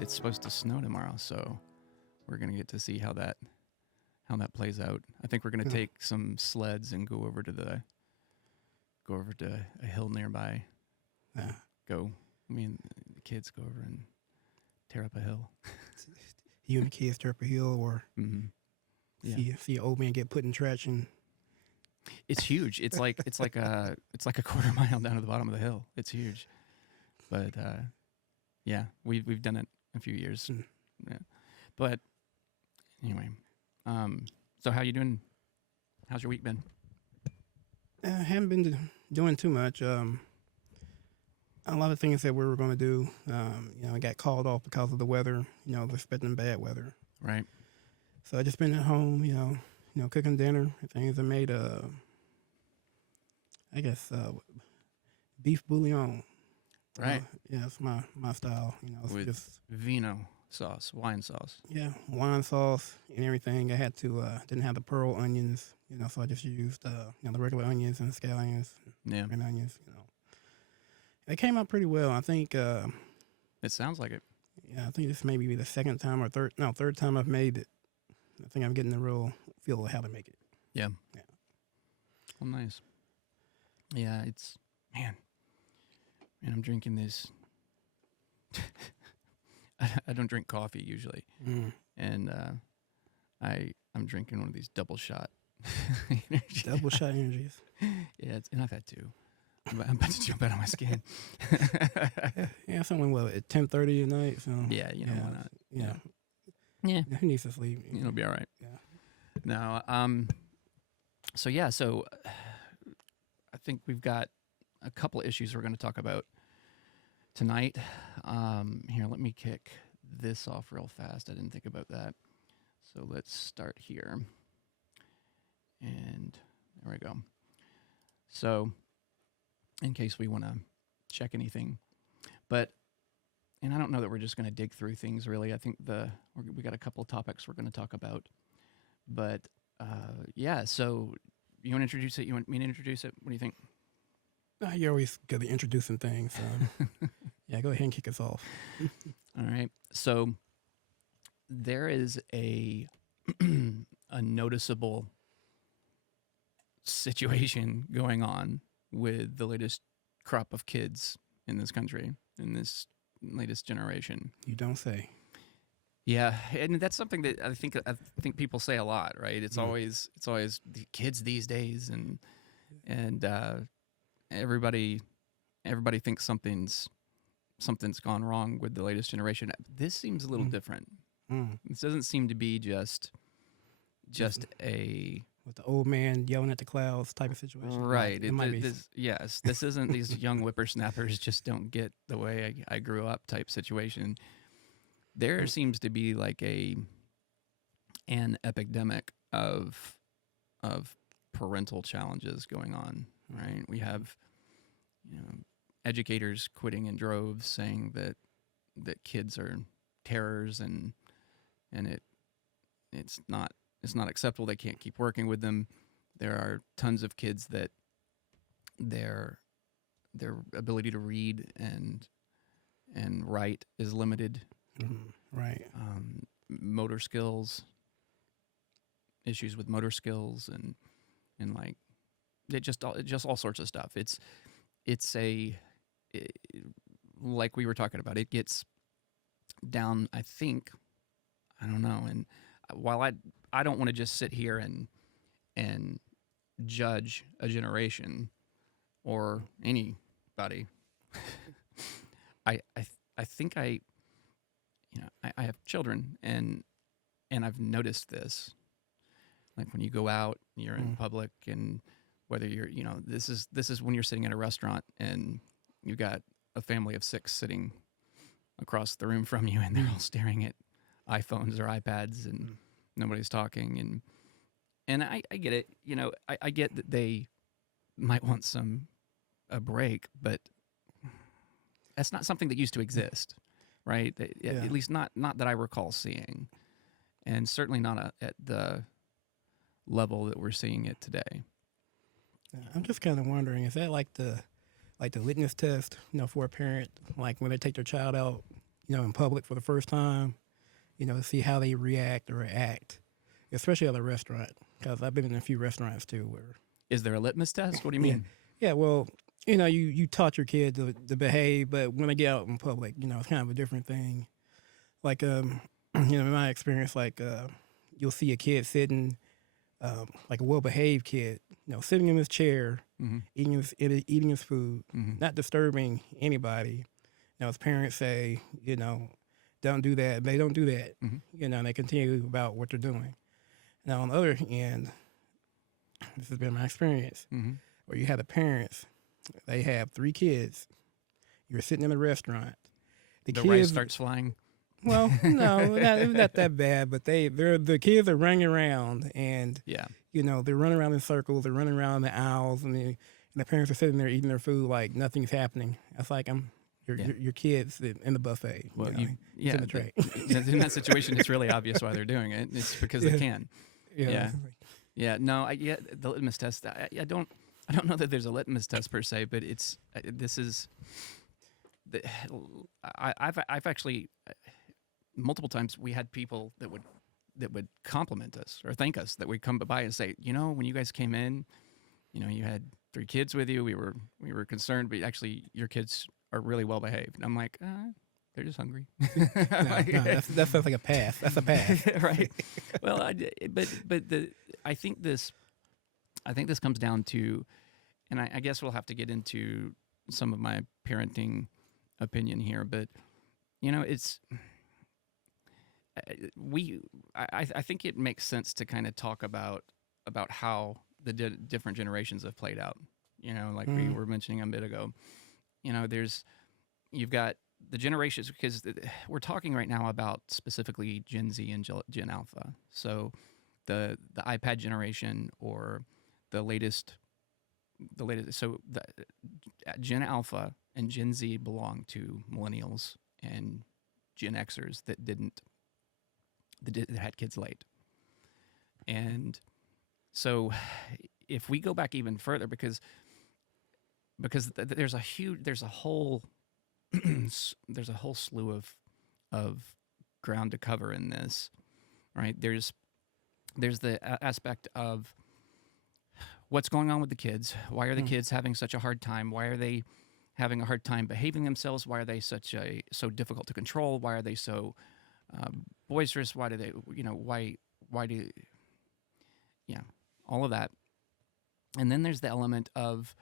it's supposed to snow tomorrow, so we're gonna get to see how that plays out. I think we're gonna take some sleds and go over to a hill nearby. Me and the kids go over and tear up a hill. You and the kids tear up a hill, or see an old man get put in traction. It's huge. It's like a quarter mile down to the bottom of the hill. It's huge, but we've done it a few years. Yeah. But anyway, so how you doing? How's your week been? I haven't been doing too much. A lot of things that we were going to do, I got called off because of the weather. They're expecting bad weather. Right. So I just been at home, cooking dinner. Things I made, beef bouillon. Right. It's my style. It's With just vino sauce, wine sauce. Yeah, wine sauce and everything. I had to didn't have the pearl onions, so I just used the regular onions and scallions, and onions. It came out pretty well. I think. It sounds like it. Yeah, I think this may be the third time I've made it. I think I'm getting the real feel of how to make it. Yeah. Yeah. Well, nice. Yeah, it's man, I'm drinking this. I don't drink coffee usually, and I'm drinking one of these double shot energy. Double shot energies. Yeah, and I've had two. I'm about to jump out of my skin. Something at 10:30 at night. So yeah, why not? Yeah. Who needs to sleep? It'll be all right. Yeah. No. So I think we've got a couple of issues we're going to talk about tonight. Here, let me kick this off real fast. I didn't think about that. So let's start here. And there we go. So in case we want to check anything. And I don't know that we're just going to dig through things, really. I think we got a couple of topics we're going to talk about. But, so you want to introduce it? You want me to introduce it? What do you think? You're always good at introducing things. So yeah, go ahead and kick us off. All right. So there is a noticeable situation going on with the latest crop of kids in this country, in this latest generation. You don't say. Yeah, and that's something that I think people say a lot, right? It's always the kids these days, and everybody thinks something's gone wrong with the latest generation. This seems a little different. This doesn't seem to be just a with the old man yelling at the clouds type of situation. Right. This isn't these young whippersnappers just don't get the way I grew up type situation. There seems to be like an epidemic of parental challenges going on, right? We have educators quitting in droves, saying that kids are terrors and it's not acceptable. They can't keep working with them. There are tons of kids that their ability to read and write is limited. Right. Motor skills, issues with motor skills, and like it just all sorts of stuff. Like we were talking about, it gets down. I think, I don't know. And while I don't want to just sit here and judge a generation or anybody, I think I have children and I've noticed this. Like when you go out, you're in public, and whether you're, this is when you're sitting at a restaurant and you got a family of 6 sitting across the room from you, and they're all staring at iPhones or iPads, and nobody's talking, and I get it. I get that they might want a break, but that's not something that used to exist, right? At least not that I recall seeing, and certainly not at the level that we're seeing it today. I'm just kind of wondering, is that like the litmus test, for a parent, like when they take their child out, in public for the first time, to see how they react or act, especially at a restaurant. Because I've been in a few restaurants too where. Is there a litmus test? What do you mean? Yeah, well, you taught your kid to behave, but when they get out in public, it's kind of a different thing. Like, in my experience, like, you'll see a kid sitting, like a well-behaved kid, sitting in his chair, Mm-hmm. eating his food, Mm-hmm. not disturbing anybody. His parents say, don't do that. They don't do that, Mm-hmm. and they continue about what they're doing. Now, on the other hand, this has been my experience, Mm-hmm. where you have the parents, they have 3 kids. You're sitting in a restaurant. The kids, rice starts flying. Well, no, it's not that bad, but the kids are running around, and Yeah. they're running around in circles, they're running around the aisles, and the parents are sitting there eating their food like nothing's happening. That's like your kids in the buffet. Well, it's in the tray. In that situation, it's really obvious why they're doing it. It's because they can. Yeah. Yeah. No. The litmus test. I don't know that there's a litmus test per se, but it's this is. I've actually multiple times we had people that would compliment us or thank us that would come by and say, when you guys came in, you had 3 kids with you. We were concerned, but actually your kids are really well behaved. And I'm like, they're just hungry. No, that sounds like a pass. That's a pass, right? Well, I think this comes down to, and I guess we'll have to get into some of my parenting opinion here, but it's. I think it makes sense to kind of talk about how the different generations have played out. Like we were mentioning a bit ago. You've got the generations, because we're talking right now about specifically Gen Z and Gen Alpha. So the iPad generation or the latest. So the Gen Alpha and Gen Z belong to Millennials and Gen Xers that had kids late. And so if we go back even further, because there's a whole slew of ground to cover in this, right? There's the aspect of what's going on with the kids. Why are the kids having such a hard time? Why are they having a hard time behaving themselves? Why are they so difficult to control? Why are they so boisterous? Why do they, all of that. And then there's the element of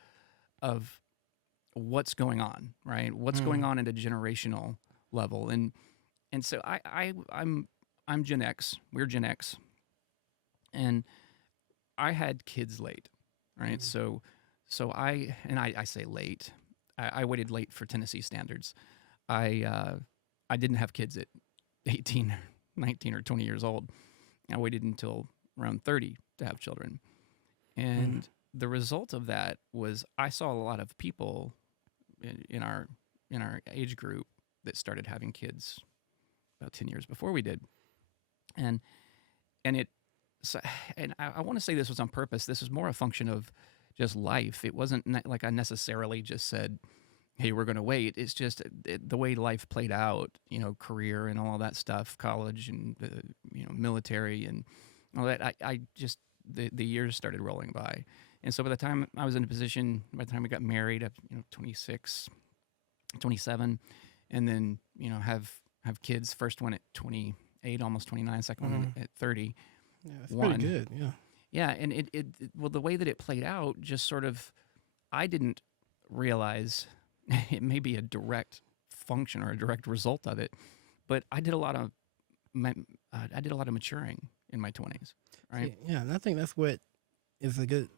what's going on, right? What's going on at a generational level. And so I'm Gen X. We're Gen X. And I had kids late, right? So I say late. I waited late for Tennessee standards. I didn't have kids at 18, 19, or 20 years old. I waited until around 30 to have children. And the result of that was I saw a lot of people in our age group that started having kids about 10 years before we did. And I want to say this was on purpose. This was more a function of just life. It wasn't like I necessarily just said, hey, we're going to wait. It's just the way life played out, career and all that stuff, college and, military and all that. I just, the years started rolling by. And so by the time I was in a position, by the time we got married, 26, 27, and then, have kids, first one at 28, almost 29, second one at 30. Yeah, that's pretty good, yeah. Yeah, and well, the way that it played out, just sort of, I didn't realize it may be a direct function or a direct result of it, but I did a lot of maturing in my 20s, right? Yeah, and I think that's what is a good,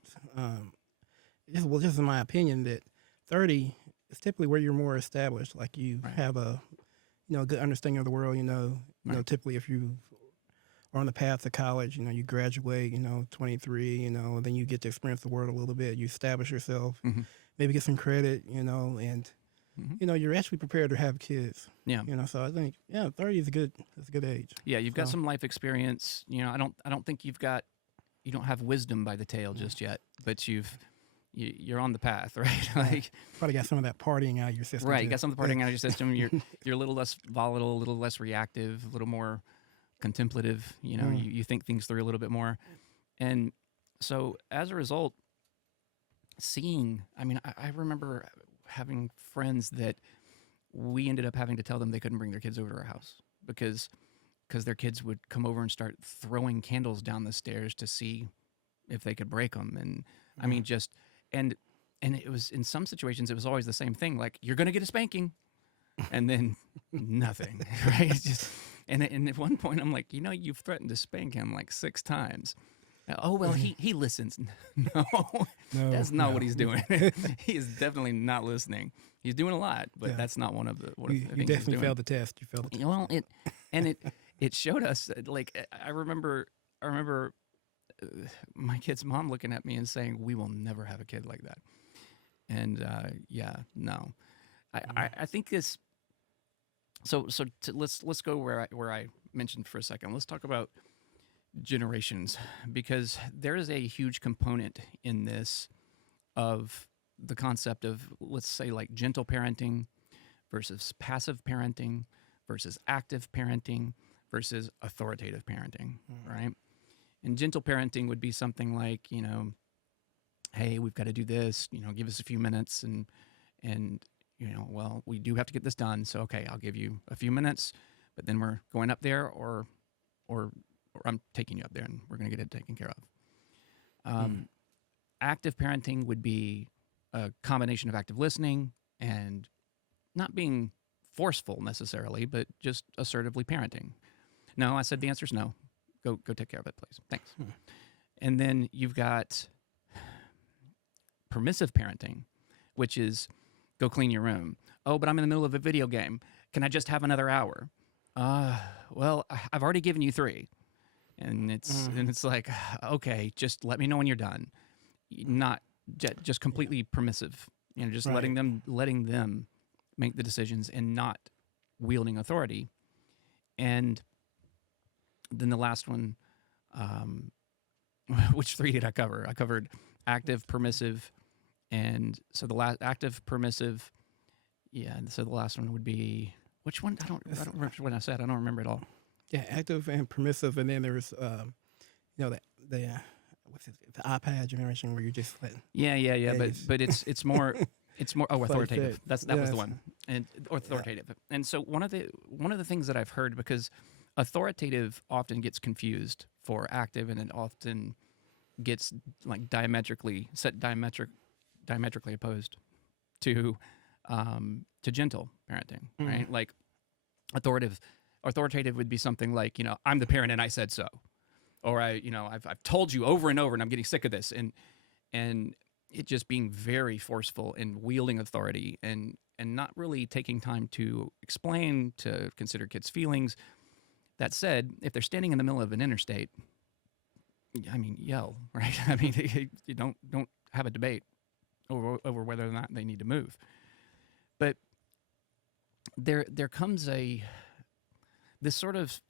just in my opinion, that 30 is typically where you're more established. Like you have a good understanding of the world. Typically if you are on the path to college, you graduate, 23, then you get to experience the world a little bit. You establish yourself, maybe get some credit, and you're actually prepared to have kids. Yeah. So I think 30 is a good age. Yeah, you've got some life experience. I don't think you don't have wisdom by the tail just yet, but you've you're on the path, right? Yeah. Like, Probably got some of that partying out of your system right, you too. got some of the partying out of your system. You're a little less volatile, a little less reactive, a little more contemplative. You know, you think things through a little bit more. And so as a result, I mean, I remember having friends that we ended up having to tell them they couldn't bring their kids over to our house because their kids would come over and start throwing candles down the stairs to see if they could break them. And I mean, just, and it was, in some situations, it was always the same thing. Like, you're going to get a spanking, and then nothing, right? It's just, and at one point I'm like, you've threatened to spank him like 6 times. Oh, well, he listens. No, that's not what he's doing. He is definitely not listening. He's doing a lot, but that's not one of the things You he's doing. definitely failed the test. You failed the test. Well, it showed us, like, I remember my kid's mom looking at me and saying, "We will never have a kid like that." And no, I think this. Let's go where I mentioned for a second. Let's talk about generations, because there is a huge component in this of the concept of, let's say, like, gentle parenting versus passive parenting versus active parenting versus authoritative parenting, right? And gentle parenting would be something like, hey, we've got to do this, give us a few minutes, and well, we do have to get this done, so okay, I'll give you a few minutes, but then we're going up there, or I'm taking you up there, and we're going to get it taken care of. Active parenting would be a combination of active listening and not being forceful necessarily, but just assertively parenting. No, I said the answer is no. Go take care of it, please. Thanks. And then you've got permissive parenting, which is, go clean your room. Oh, but I'm in the middle of a video game. Can I just have another hour? Well, I've already given you 3. And it's like, okay, just let me know when you're done. Not just completely permissive, just letting them make the decisions and not wielding authority. And then the last one, which 3 did I cover? I covered active, permissive, and so the last active, permissive. Yeah, and so the last one would be, which one? I don't remember what I said. I don't remember it all. Yeah, active and permissive, and then there's the iPad generation where you're just letting. Yeah. But it's more authoritative. That was the one, and authoritative. And so one of the things that I've heard, because authoritative often gets confused for active, and it often gets like diametrically opposed to gentle parenting, right? Like authoritative would be something like, I'm the parent and I said so, or I've told you over and over and I'm getting sick of this, and it just being very forceful and wielding authority and not really taking time to explain, to consider kids' feelings. That said, if they're standing in the middle of an interstate, I mean, yell, right? I mean, you don't have a debate over whether or not they need to move. But there comes this sort of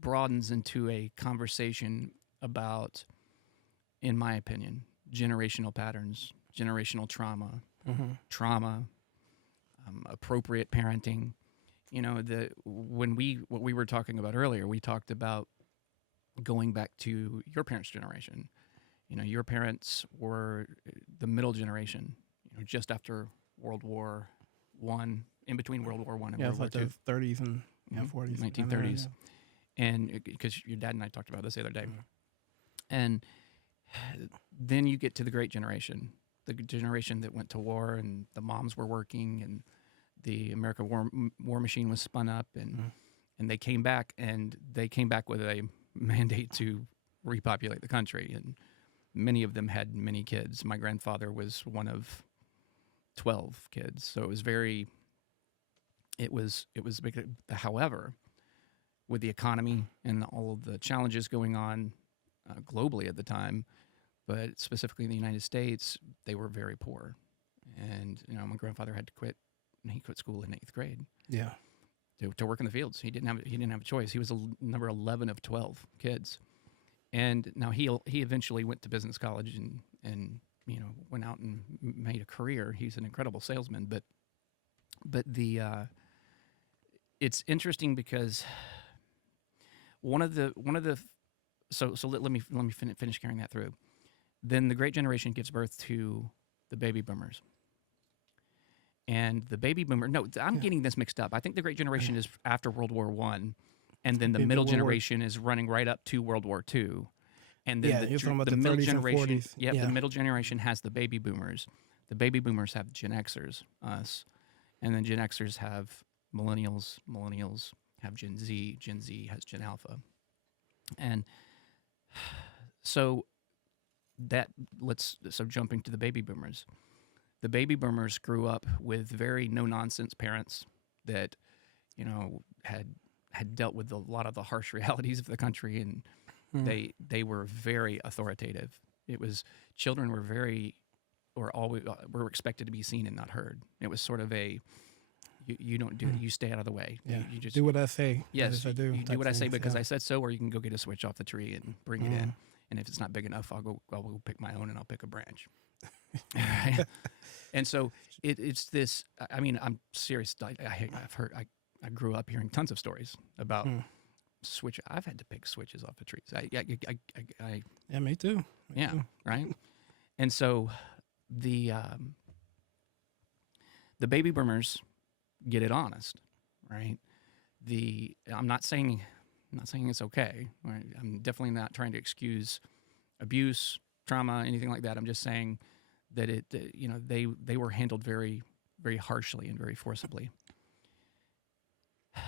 broadens into a conversation about, in my opinion, generational patterns, generational trauma, appropriate parenting. What we were talking about earlier, we talked about going back to your parents' generation. Your parents were the middle generation, just after World War I, in between World War I and World War II. The 30s and 40s. 1930s. And because your dad and I talked about this the other day. And then you get to the Great Generation, the generation that went to war, and the moms were working, and the American war machine was spun up, and they came back, with a mandate to repopulate the country, and many of them had many kids. My grandfather was one of 12 kids, so it was big. However, with the economy and all of the challenges going on globally at the time, but specifically in the United States, they were very poor, and my grandfather had to quit. And he quit school in 8th grade. Yeah. To work in the fields. He didn't have a choice. He was number 11 of 12 kids. And now he eventually went to business college and went out and made a career. He's an incredible salesman, but it's interesting because one of the so let me finish carrying that through. Then the Great Generation gives birth to the baby boomers. And the baby boomer, no, I'm getting this mixed up. I think the Great Generation is after World War I, and then the middle generation is running right up to World War II. And then the middle generation, the middle generation has the baby boomers. The baby boomers have Gen Xers, us, and then Gen Xers have millennials. Millennials have Gen Z. Gen Z has Gen Alpha. And so jumping to the baby boomers. The baby boomers grew up with very no-nonsense parents that, had dealt with a lot of the harsh realities of the country, and they were very authoritative. It was children were expected to be seen and not heard. It was sort of a you don't do it, you stay out of the way. Yeah. You just do what I say. Yes, I do. You do what I say because I said so, or you can go get a switch off the tree and bring it in. And if it's not big enough, I'll go pick my own and I'll pick a branch. And so it's this. I mean, I'm serious. I grew up hearing tons of stories about switch. I've had to pick switches off the trees. Yeah, me too. Right. And so the baby boomers get it honest, right? I'm not saying it's okay. Right? I'm definitely not trying to excuse abuse, trauma, anything like that. I'm just saying that they were handled very, very harshly and very forcibly.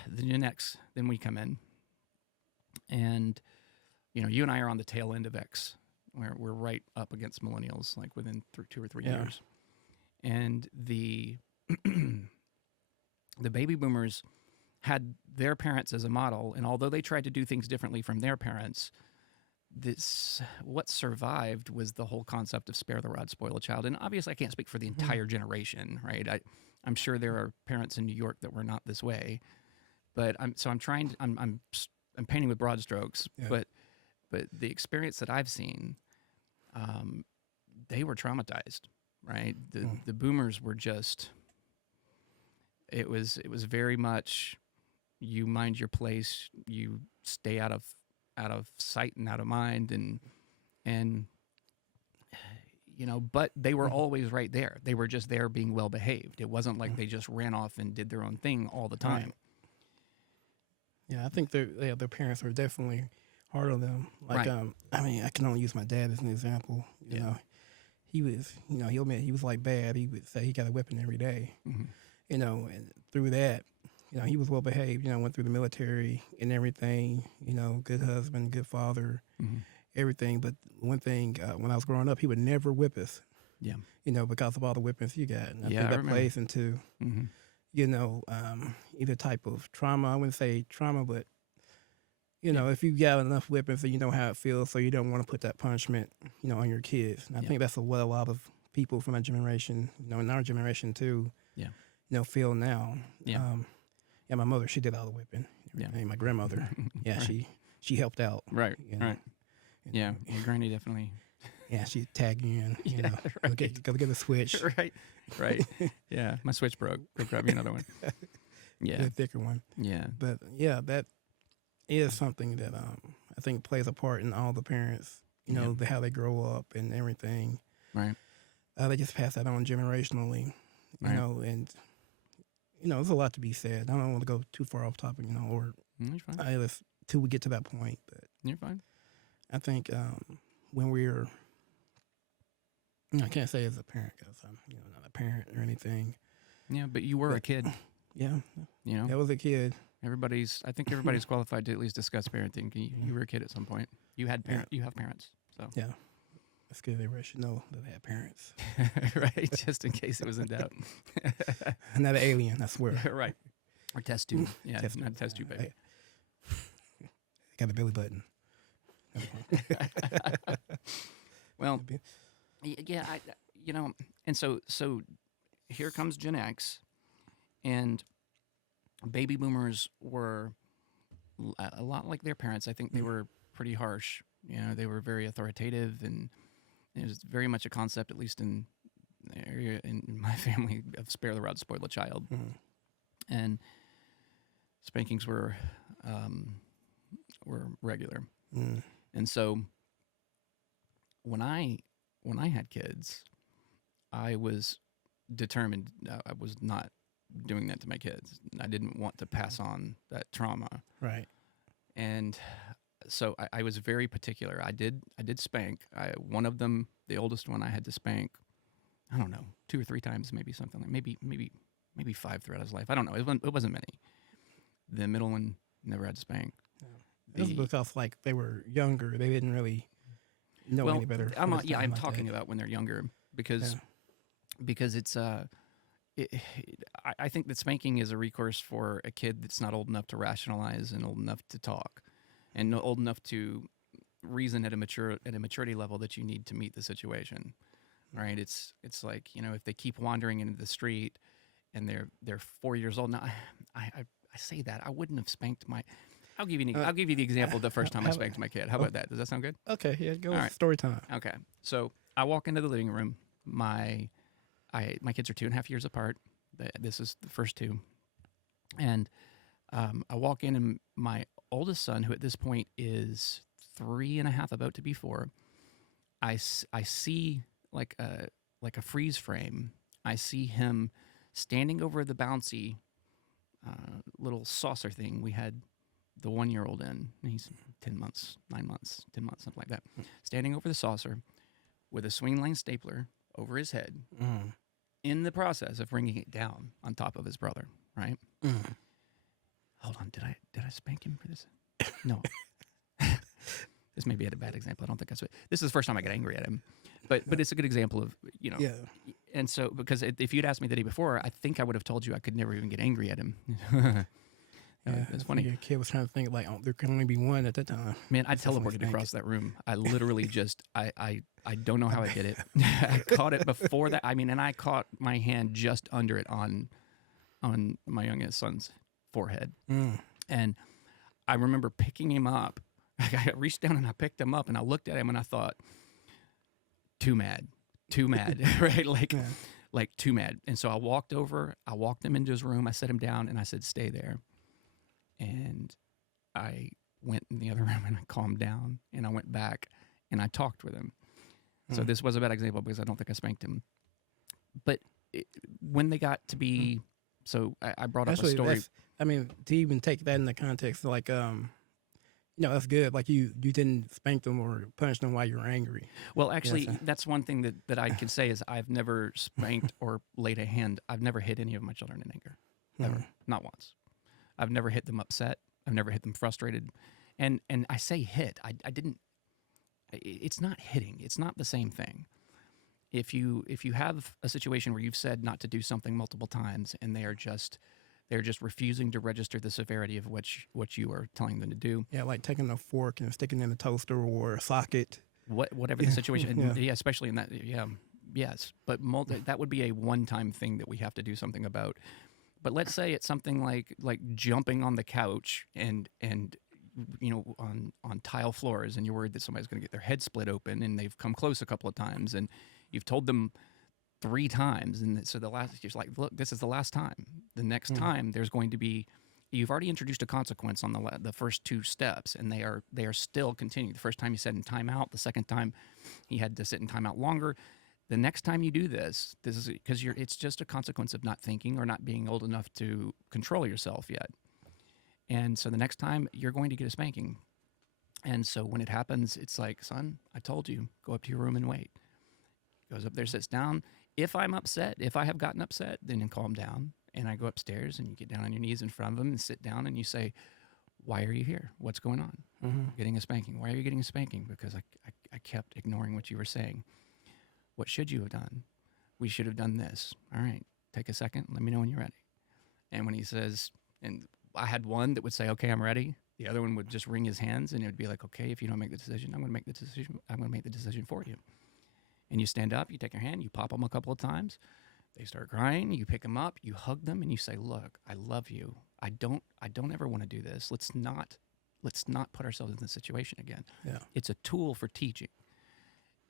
The Gen X, then we come in, and you and I are on the tail end of X, where we're right up against millennials, like within 2 or 3 years, and the baby boomers had their parents as a model, and although they tried to do things differently from their parents, what survived was the whole concept of spare the rod, spoil the child. And obviously, I can't speak for the entire generation, right? I'm sure there are parents in New York that were not this way, but I'm painting with broad strokes. But the experience that I've seen, they were traumatized, right? The boomers were just. It was very much, you mind your place, you stay out of sight and out of mind, and but they were always right there. They were just there being well behaved. It wasn't like they just ran off and did their own thing all the time. Right. Yeah, I think their parents were definitely hard on them. Like, I mean, I can only use my dad as an example. You know, he was, he'll admit he was like bad. He would say he got a whipping every day. And through that, he was well behaved, went through the military and everything, good husband, good father, everything. But one thing, when I was growing up, he would never whip us. Yeah. Because of all the whippings he got. And I think that plays into, either type of trauma. I wouldn't say trauma, but, if you got enough whippings, then you know how it feels, so you don't want to put that punishment, on your kids. And I think that's what a lot of people from that generation, in our generation too, feel now. My mother, she did all the whipping. And my grandmother, she helped out. Right, right. Your granny definitely. Yeah, she tagged you in. Go get a switch. Right. Yeah, my switch broke. Go grab me another one. Yeah, a thicker one. Yeah, but that is something that I think plays a part in all the parents. How they grow up and everything. Right. They just pass that on generationally. And there's a lot to be said. I don't want to go too far off topic, or till we get to that point. But you're fine. I think when we're, I can't say as a parent because I'm, not a parent or anything. Yeah, but you were a kid. Yeah, I was a kid. I think everybody's qualified to at least discuss parenting. You were a kid at some point. You had parents. You have parents. So yeah. It's good everybody should know that they have parents. Right, just in case it was in doubt. Not an alien, I swear. Right. Or test tube. Yeah, not a test tube, baby. Got a belly button. Well, yeah, and so here comes Gen X, and baby boomers were a lot like their parents. I think they were pretty harsh. They were very authoritative, and It was very much a concept, at least in the area in my family, of spare the rod, spoil the child. Mm. And spankings were regular. Mm. And so when I had kids, I was determined I was not doing that to my kids. I didn't want to pass on that trauma. Right. And so I was very particular. I did spank. One of them, the oldest one, I had to spank, I don't know, 2 or 3 times, maybe something like maybe 5 throughout his life. I don't know. It wasn't many. The middle one never had to spank. This is because like they were younger. They didn't really know any better. I'm talking about when they're younger because it's I think that spanking is a recourse for a kid that's not old enough to rationalize and old enough to talk and old enough to reason at a maturity level that you need to meet the situation. Right? It's like, if they keep wandering into the street and they're 4 years old. Now I say that I wouldn't have spanked my. I'll give you the example of the first time I spanked my kid. How about that? Does that sound good? Okay, yeah, go. All right. Story time. Okay, so I walk into the living room. My kids are 2.5 years apart. This is the first 2, and I walk in, and my oldest son, who at this point is 3.5, about to be 4, I see like a freeze frame. I see him standing over the bouncy little saucer thing we had the 1-year-old in. He's 10 months, 9 months, 10 months, something like that. Standing over the saucer with a swing line stapler over his head, in the process of bringing it down on top of his brother. Right? Hold on, did I spank him for this? No. This may be a bad example. I don't think this is the first time I got angry at him, but it's a good example of Yeah. And so, because if you'd asked me the day before, I think I would have told you I could never even get angry at him. It's funny. Your kid was trying to think like, oh, there can only be one at that time. Man, I teleported across that room. I literally just I don't know how I did it. I caught it before that. And I caught my hand just under it on my youngest son's forehead, and I remember picking him up. I reached down and I picked him up, and I looked at him and I thought, too mad, right? Like too mad. And so I walked him into his room. I set him down and I said, stay there. And I went in the other room and I calmed down, and I went back and I talked with him. So this was a bad example because I don't think I spanked him. But when they got to be, so I brought up a story. To even take that in the context, like, that's good. Like you didn't spank them or punish them while you were angry. Well, actually, that's one thing that I can say is I've never spanked or laid a hand. I've never hit any of my children in anger, ever, not once. I've never hit them upset. I've never hit them frustrated, and I say hit. I didn't. It's not hitting. It's not the same thing. If you have a situation where you've said not to do something multiple times and they're just refusing to register the severity of what you are telling them to do. Yeah, like taking a fork and sticking it in a toaster or a socket. Whatever the situation. Yeah, especially in that. Yeah, yes. But that would be a one-time thing that we have to do something about. But let's say it's something like jumping on the couch and on tile floors, and you're worried that somebody's going to get their head split open, and they've come close a couple of times, and you've told them 3 times, and so the last, you're like, look, this is the last time. The next time there's going to be, you've already introduced a consequence on the first 2 steps, and they are still continuing. The first time you said in timeout, the second time he had to sit in timeout longer. The next time you do this is because it's just a consequence of not thinking or not being old enough to control yourself yet. And so the next time you're going to get a spanking. And so when it happens, it's like, son, I told you, go up to your room and wait. Goes up there, sits down. If I'm upset, if I have gotten upset, then you calm down. And I go upstairs and you get down on your knees in front of him and sit down and you say, why are you here? What's going on? Getting a spanking. Why are you getting a spanking? Because I kept ignoring what you were saying. What should you have done? We should have done this. All right, take a second. Let me know when you're ready. And when he says, and I had one that would say, okay, I'm ready. The other one would just wring his hands and it would be like, okay, if you don't make the decision, I'm going to make the decision. I'm going to make the decision for you. And you stand up, you take your hand, you pop them a couple of times. They start crying. You pick them up, you hug them, and you say, look, I love you. I don't ever want to do this. Let's not put ourselves in this situation again. Yeah. It's a tool for teaching.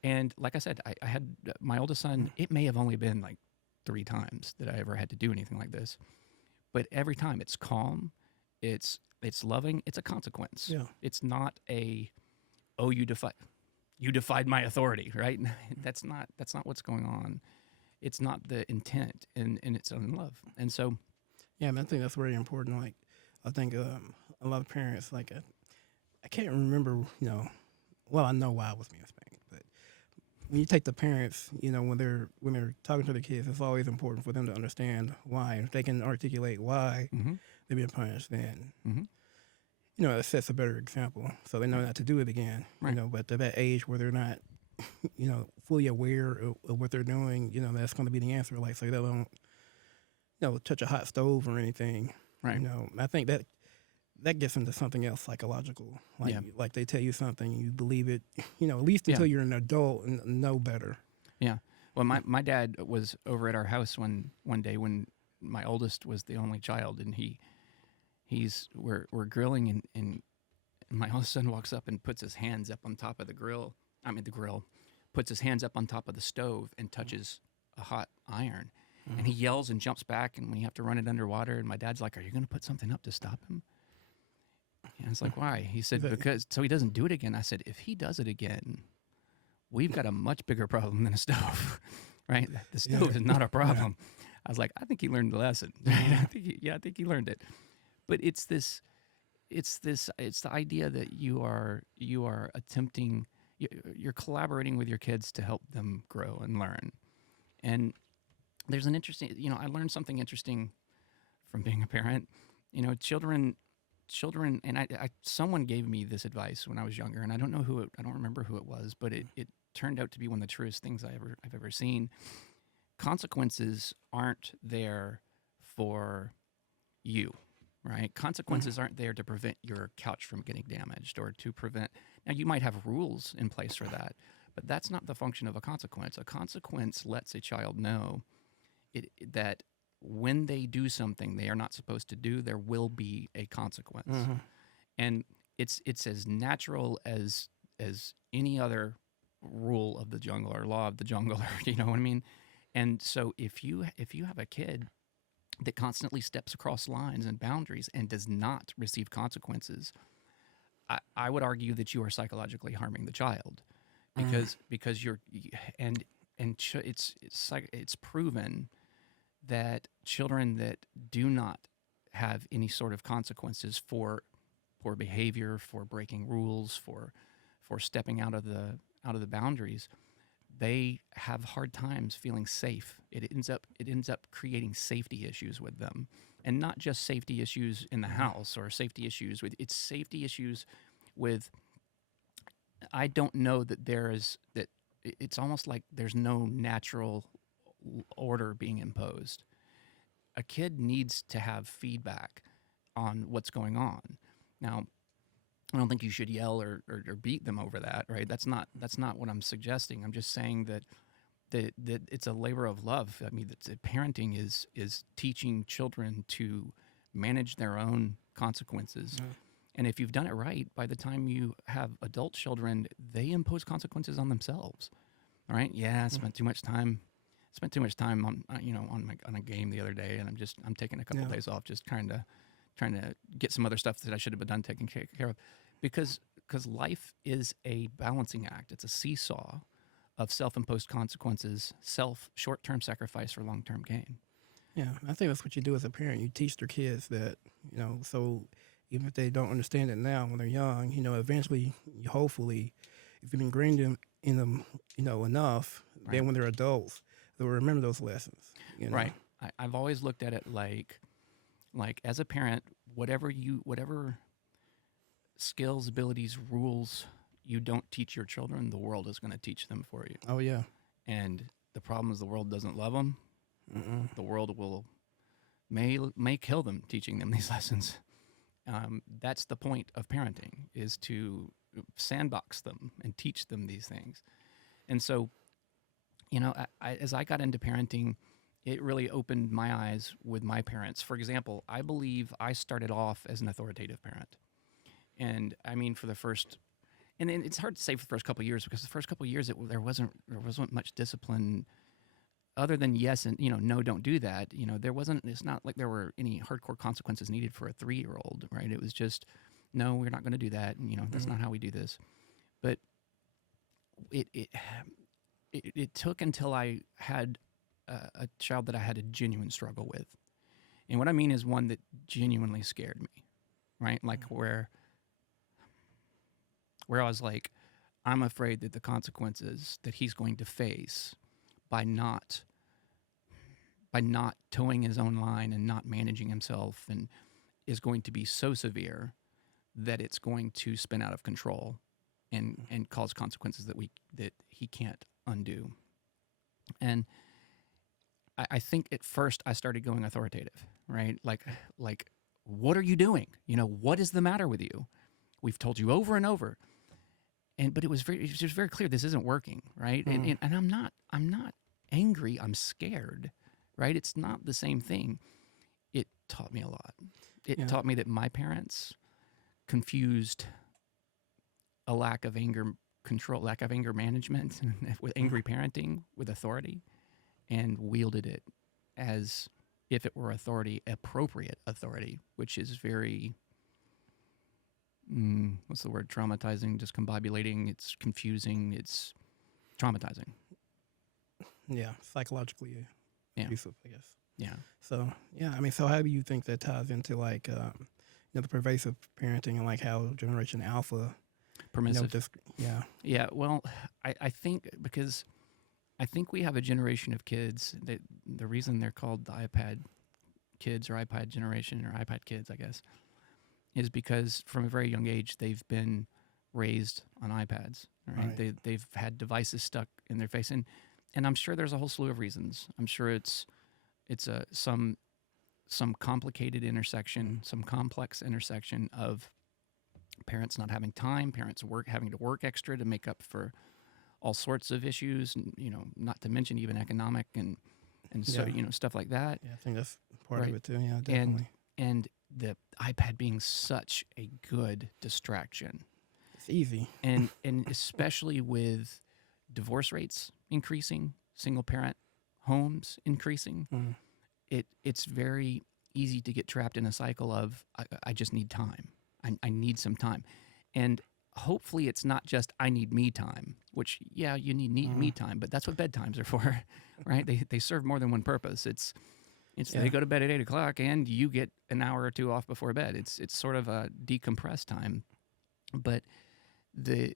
And like I said, I had my oldest son. It may have only been like 3 times that I ever had to do anything like this, but every time it's calm, it's loving. It's a consequence. Yeah. It's not a, oh, you defied my authority, right? That's not what's going on. It's not the intent, and it's in love. And so, Yeah, I think that's very important. Like, I think a lot of parents, like, I can't remember, well, I know why I was being spanked, but when you take the parents, when they're talking to the kids, it's always important for them to understand why. And if they can articulate why mm-hmm, they're being punished, then mm-hmm, it sets a better example, so they know not to do it again. right, But to that age where they're not, fully aware of what they're doing, that's going to be the answer. Like, so they don't, touch a hot stove or anything. right, I think that gets into something else psychological. Like, yeah, like they tell you something, you believe it. At least yeah, until you're an adult and know better. yeah. Well, my dad was over at our house one day when my oldest was the only child, and we're grilling, and my oldest son walks up and puts his hands up on top of the grill. I mean the grill, puts his hands up on top of the stove and touches a hot iron. And he yells and jumps back, and we have to run it underwater. And my dad's like, "Are you going to put something up to stop him?" And it's like, "Why?" He said, "Because so he doesn't do it again." I said, "If he does it again, we've got a much bigger problem than a stove, right? The stove is not a problem." Yeah. I was like, "I think he learned the lesson." I think he learned it. But it's the idea that you are attempting, you're collaborating with your kids to help them grow and learn. And there's an interesting, I learned something interesting from being a parent. Children, and someone gave me this advice when I was younger, and I don't remember who it was, but it turned out to be one of the truest things I've ever seen. Consequences aren't there for you, right? Consequences aren't there to prevent your couch from getting damaged or to prevent. Now, you might have rules in place for that, but that's not the function of a consequence. A consequence lets a child know that when they do something they are not supposed to do, there will be a consequence. Mm-hmm. And it's as natural as any other rule of the jungle or law of the jungle, or you know what I mean? And so if you have a kid that constantly steps across lines and boundaries and does not receive consequences, I would argue that you are psychologically harming the child, because you're it's proven that children that do not have any sort of consequences for poor behavior, for breaking rules, for stepping out of the boundaries, they have hard times feeling safe. It ends up creating safety issues with them, and not just safety issues in the house or safety issues with. It's safety issues with. I don't know that there is that. It's almost like there's no natural order being imposed. A kid needs to have feedback on what's going on. Now, I don't think you should yell or beat them over that, right? That's not what I'm suggesting. I'm just saying that it's a labor of love. I mean, parenting is teaching children to manage their own consequences. Yeah. And if you've done it right, by the time you have adult children, they impose consequences on themselves. All right? Yeah, I spent too much time on on a game the other day, and I'm taking a couple days off, just trying to get some other stuff that I should have been done taking care of, because life is a balancing act. It's a seesaw of self-imposed consequences, short-term sacrifice for long-term gain. Yeah, I think that's what you do as a parent. You teach their kids that, so even if they don't understand it now when they're young, eventually, hopefully, if you ingrain them in them, enough, right, then when they're adults, they'll remember those lessons. Right. I've always looked at it like as a parent, whatever skills, abilities, rules you don't teach your children, the world is going to teach them for you. Oh, yeah. And the problem is the world doesn't love them. Mm-mm. The world may kill them teaching them these lessons. That's the point of parenting, is to sandbox them and teach them these things. And so, as I got into parenting, it really opened my eyes with my parents. For example, I believe I started off as an authoritative parent. And I mean, for the first, and then it's hard to say for the first couple of years because the first couple of years there wasn't much discipline other than yes and no, don't do that. There wasn't. It's not like there were any hardcore consequences needed for a 3-year-old, right? It was just no, we're not going to do that, and that's not how we do this. But it took until I had a child that I had a genuine struggle with, and what I mean is one that genuinely scared me, right? Like where I was like, I'm afraid that the consequences that he's going to face by not towing his own line and not managing himself and is going to be so severe that it's going to spin out of control and cause consequences that he can't undo. And I think at first I started going authoritative, right? Like what are you doing? What is the matter with you? We've told you over and over. But it was just very clear this isn't working, right? And I'm not angry. I'm scared, right? It's not the same thing. It taught me a lot. It taught me that my parents confused a lack of anger control, lack of anger management with angry parenting with authority, and wielded it as if it were appropriate authority, which is very, what's the word? Traumatizing, discombobulating. It's confusing. It's traumatizing. Yeah, psychologically abusive, I guess. Yeah. So so how do you think that ties into like the pervasive parenting and like how Generation Alpha, permissive? Yeah. Well, I think because I think we have a generation of kids that the reason they're called the iPad kids or iPad generation or iPad kids, I guess, is because from a very young age they've been raised on iPads. Right? They've had devices stuck in their face, and I'm sure there's a whole slew of reasons. I'm sure it's some complicated intersection, some complex intersection of parents not having time, parents having to work extra to make up for all sorts of issues, and not to mention even economic and so stuff like that. Yeah, I think that's part of it too. Yeah, definitely. And the iPad being such a good distraction. It's easy. And especially with divorce rates increasing, single parent homes increasing, it's very easy to get trapped in a cycle of I just need time. I need some time. And hopefully it's not just I need me time, which you need me time, but that's what bedtimes are for, right? They serve more than one purpose. It's they go to bed at 8:00 and you get an hour or two off before bed. It's sort of a decompressed time. But the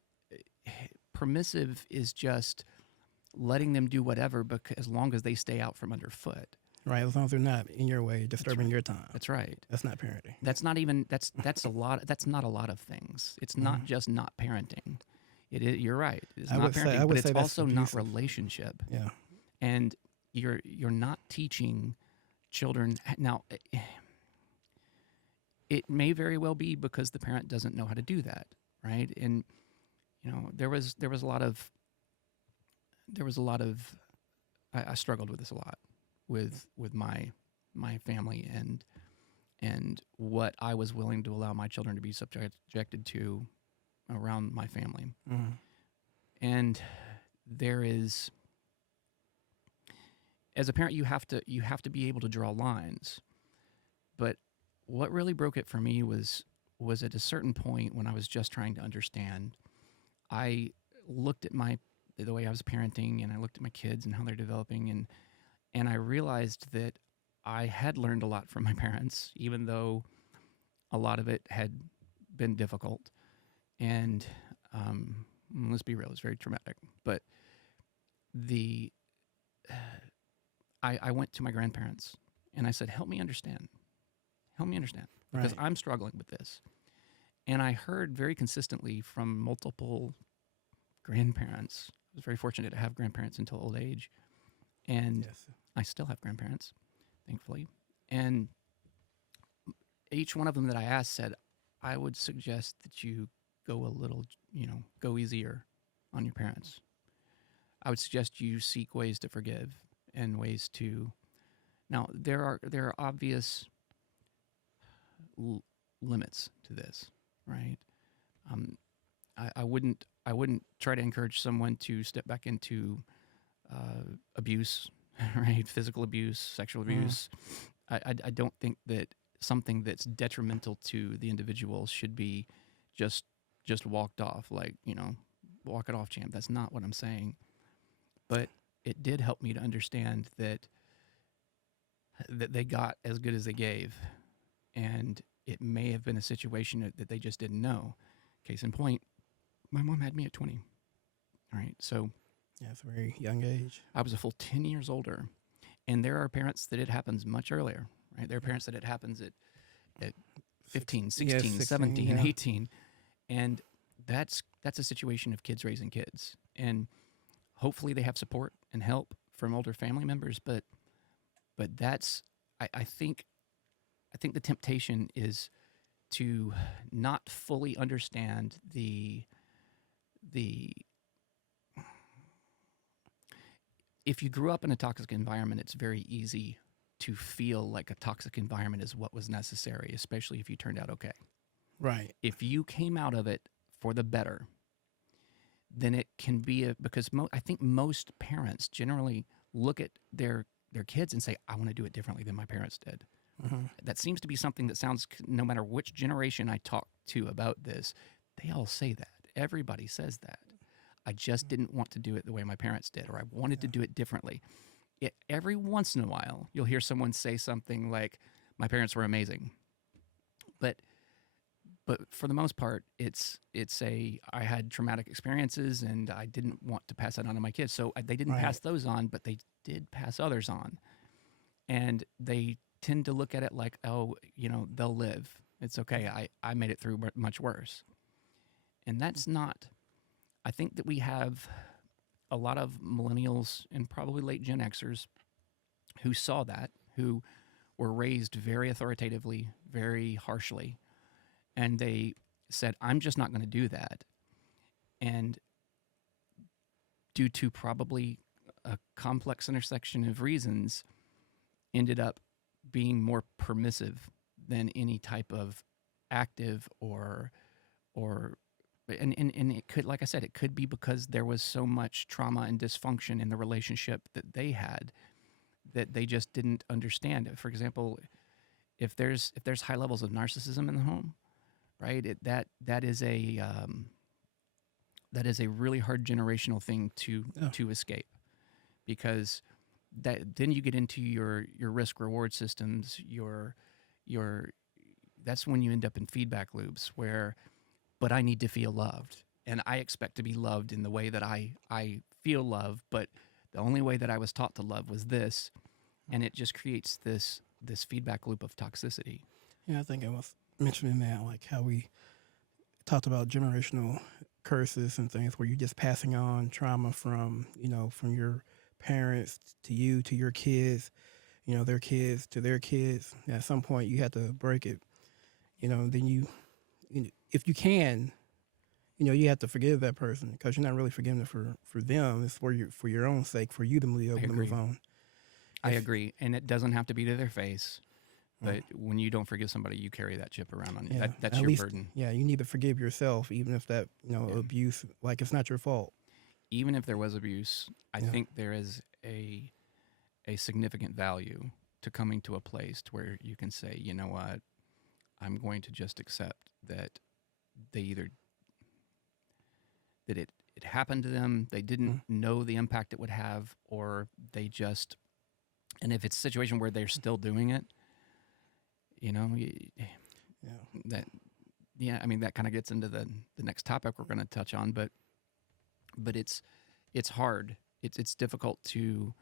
permissive is just letting them do whatever, because as long as they stay out from underfoot. Right, as long as they're not in your way, disturbing your time. That's right. That's not parenting. That's not even that's a lot. That's not a lot of things. It's not just not parenting. You're right. It's not parenting, but it's also not relationship. Yeah. And you're not teaching children now. It may very well be because the parent doesn't know how to do that, right? And there was a lot of I struggled with this a lot with my family and what I was willing to allow my children to be subjected to around my family. And there is, as a parent, you have to be able to draw lines. But what really broke it for me was at a certain point when I was just trying to understand, I looked at the way I was parenting, and I looked at my kids and how they're developing, and I realized that I had learned a lot from my parents, even though a lot of it had been difficult. And let's be real, it's very traumatic. But I went to my grandparents and I said, help me understand, because I'm struggling with this. And I heard very consistently from multiple grandparents. I was very fortunate to have grandparents until old age. And I still have grandparents, thankfully. And each one of them that I asked said, I would suggest that you go go easier on your parents. I would suggest you seek ways to forgive and ways to. Now, there are obvious limits to this, right? I wouldn't try to encourage someone to step back into abuse, right? Physical abuse, sexual abuse. I don't think that something that's detrimental to the individual should be just walked off, like, walk it off, champ. That's not what I'm saying. But it did help me to understand that they got as good as they gave, and it may have been a situation that they just didn't know. Case in point, my mom had me at 20. All right, so Yeah, it's a very young age. I was a full 10 years older, and there are parents that it happens much earlier, right? There are parents that it happens at 15, 16, 16, 17, yeah. 18, and that's a situation of kids raising kids, and hopefully they have support and help from older family members, but that's I think the temptation is to not fully understand the if you grew up in a toxic environment, it's very easy to feel like a toxic environment is what was necessary, especially if you turned out okay. Right. If you came out of it for the better, then it can be because I think most parents generally look at their kids and say, I want to do it differently than my parents did. That seems to be something that sounds, no matter which generation I talk to about this, they all say that. Everybody says that. I just didn't want to do it the way my parents did, or I wanted to do it differently. Every once in a while, you'll hear someone say something like, my parents were amazing. But for the most part, it's I had traumatic experiences and I didn't want to pass that on to my kids. So they didn't pass those on, but they did pass others on. And they tend to look at it like, oh, they'll live. It's okay. I made it through much worse. And that's not, I think that we have a lot of millennials and probably late Gen Xers who saw that, who were raised very authoritatively, very harshly, and they said, I'm just not going to do that. And due to probably a complex intersection of reasons, ended up being more permissive than any type of active or and it could, like I said, it could be because there was so much trauma and dysfunction in the relationship that they had that they just didn't understand it. For example, if there's high levels of narcissism in the home, right? That is a really hard generational thing to escape, because then you get into your risk reward systems. That's when you end up in feedback loops where, but I need to feel loved, and I expect to be loved in the way that I feel love, but the only way that I was taught to love was this, and it just creates this feedback loop of toxicity. Yeah, I think I was mentioning that, like how we talked about generational curses and things where you're just passing on trauma from your parents to you, to your kids, their kids to their kids. And at some point you have to break it, then you if you can, you have to forgive that person, because you're not really forgiving it for them. It's for your own sake, for you to be able to move on. I agree. And it doesn't have to be to their face. But when you don't forgive somebody, you carry that chip around on you. Yeah, That's your burden. Yeah, you need to forgive yourself, even if that abuse, like, it's not your fault. Even if there was abuse, I think there is a significant value to coming to a place to where you can say, you know what, I'm going to just accept that it happened to them, they didn't know the impact it would have, or they just, and if it's a situation where they're still doing it, that kind of gets into the next topic we're going to touch on, but it's hard. It's difficult to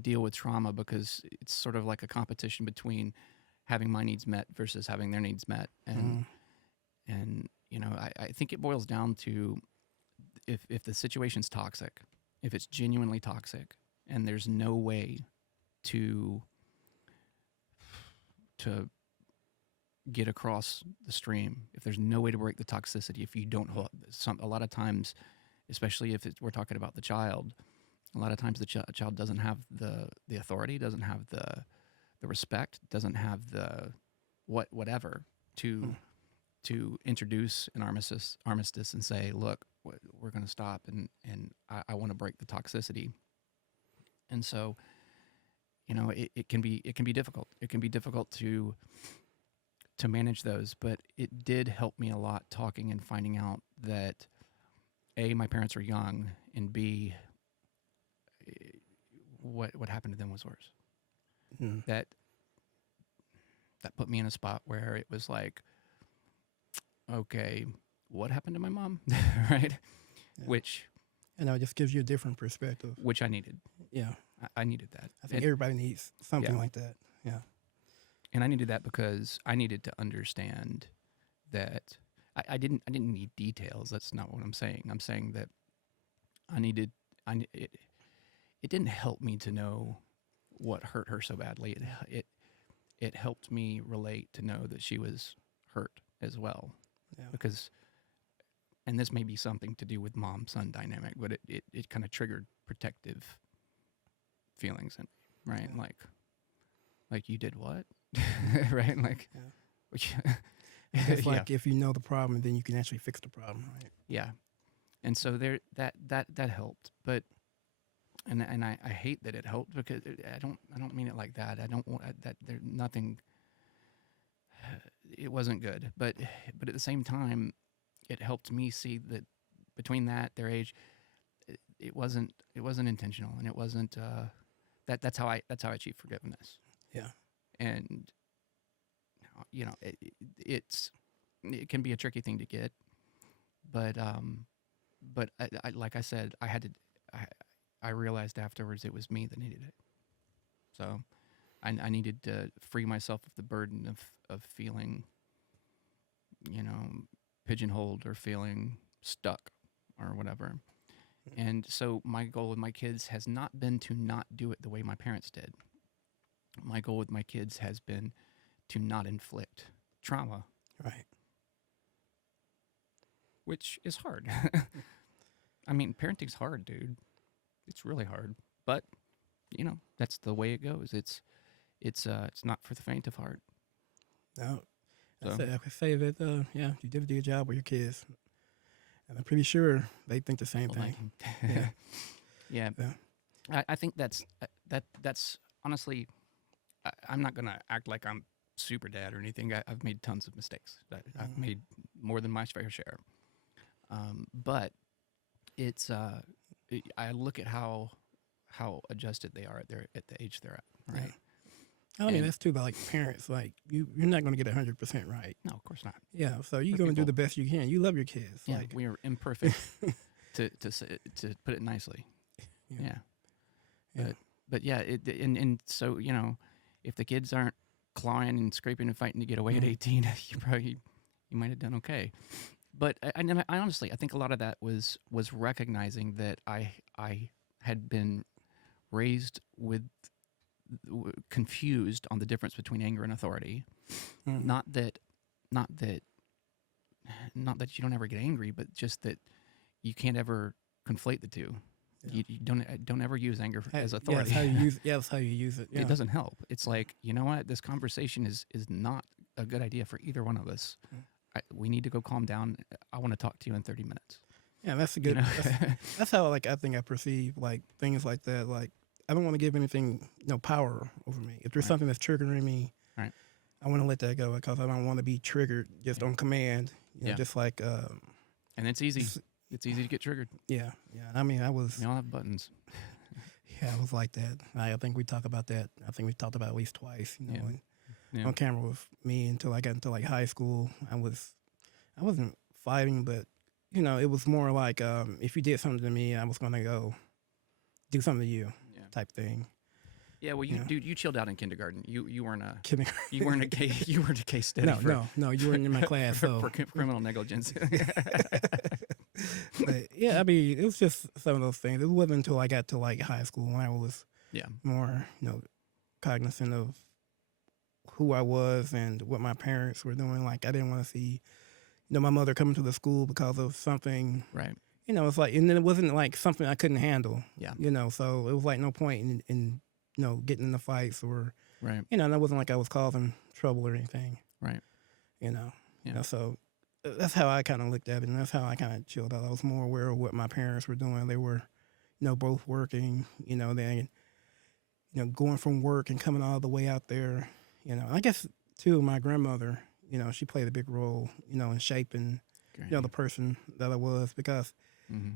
deal with trauma, because it's sort of like a competition between having my needs met versus having their needs met. And I think it boils down to, if the situation's toxic, if it's genuinely toxic and there's no way to get across the stream, if there's no way to break the toxicity, if you don't hold a lot of times, especially if we're talking about the child, a lot of times the child doesn't have the authority, doesn't have the respect, doesn't have the whatever to to introduce an armistice and say, look, we're going to stop, and I want to break the toxicity. And so, it can be difficult. It can be difficult to manage those, but it did help me a lot talking and finding out that A, my parents are young, and B, what happened to them was worse. Mm. That put me in a spot where it was like, okay, what happened to my mom? Right? Yeah. Which, and it just gives you a different perspective. which I needed. Yeah. I needed that. I think everybody needs something like that. Yeah. And I needed that because I needed to understand that I didn't need details. That's not what I'm saying. I'm saying that it didn't help me to know what hurt her so badly. It helped me relate to know that she was hurt as well. Yeah. Because, and this may be something to do with mom-son dynamic, but it kind of triggered protective feelings, and right, Yeah. like you did what, right? Like, yeah. It's like if you know the problem, then you can actually fix the problem, right? Yeah, and so there that helped, but and I hate that it helped because I don't mean it like that. I don't want that there's nothing. It wasn't good, but at the same time, it helped me see that between their age, it wasn't intentional, and it wasn't that's how I achieve forgiveness. Yeah, and it can be a tricky thing to get, but I like I said, I realized afterwards it was me that needed it. So I needed to free myself of the burden of feeling, pigeonholed or feeling stuck or whatever. And so my goal with my kids has not been to not do it the way my parents did. My goal with my kids has been to not inflict trauma. right. Which is hard. I mean, parenting's hard, dude. It's really hard. But, that's the way it goes. It's not for the faint of heart. No, So. I could say that. Yeah, you did a good job with your kids, and I'm pretty sure they think the same thing. Yeah. Yeah. Yeah. I think that's honestly, I'm not gonna act like I'm super dad or anything. I've made tons of mistakes. I've made more than my fair share. But it's I look at how adjusted they are at the age they're at, right? Yeah. I mean, that's too about like parents. Like you're not going to get 100% right. No, of course not. Yeah, so you're going to do the best you can. You love your kids. Yeah, like, we are imperfect, to put it nicely. Yeah. But yeah, and so if the kids aren't clawing and scraping and fighting to get away at 18, you might have done okay. But I honestly, I think a lot of that was recognizing that I had been raised with confused on the difference between anger and authority. Not that you don't ever get angry, but just that you can't ever conflate the two. Yeah. You don't ever use anger as authority. That's how you use it. Yeah. It doesn't help. It's like, you know what? This conversation is not a good idea for either one of us. We need to go calm down. I want to talk to you in 30 minutes. Yeah, that's a good. That's how I think I perceive like things like that. Like I don't want to give anything power over me. If there's something that's triggering me, right, I want to let that go because I don't want to be triggered just on command. Just like. And it's easy. It's easy to get triggered. Yeah. I mean, I was. We all have buttons. Yeah, I was like that. I think we talk about that. I think we talked about it at least twice. On camera with me until I got into like high school. I wasn't fighting, but it was more like if you did something to me, I was gonna go do something to you, type thing. Yeah, well, you chilled out in kindergarten. You weren't a kindergarten. You weren't a case study. No, you weren't in my class for criminal negligence. But yeah, I mean, it was just some of those things. It wasn't until I got to like high school when I was more cognizant of who I was and what my parents were doing. Like I didn't want to see, my mother coming to the school because of something. Right. It's like, and then it wasn't like something I couldn't handle. Yeah. So it was like no point in getting in the fights or, right. And it wasn't like I was causing trouble or anything. Right. So that's how I kind of looked at it, and that's how I kind of chilled out. I was more aware of what my parents were doing. They were, both working. They, going from work and coming all the way out there. I guess too, my grandmother, she played a big role, in shaping, Great. the person that I was because,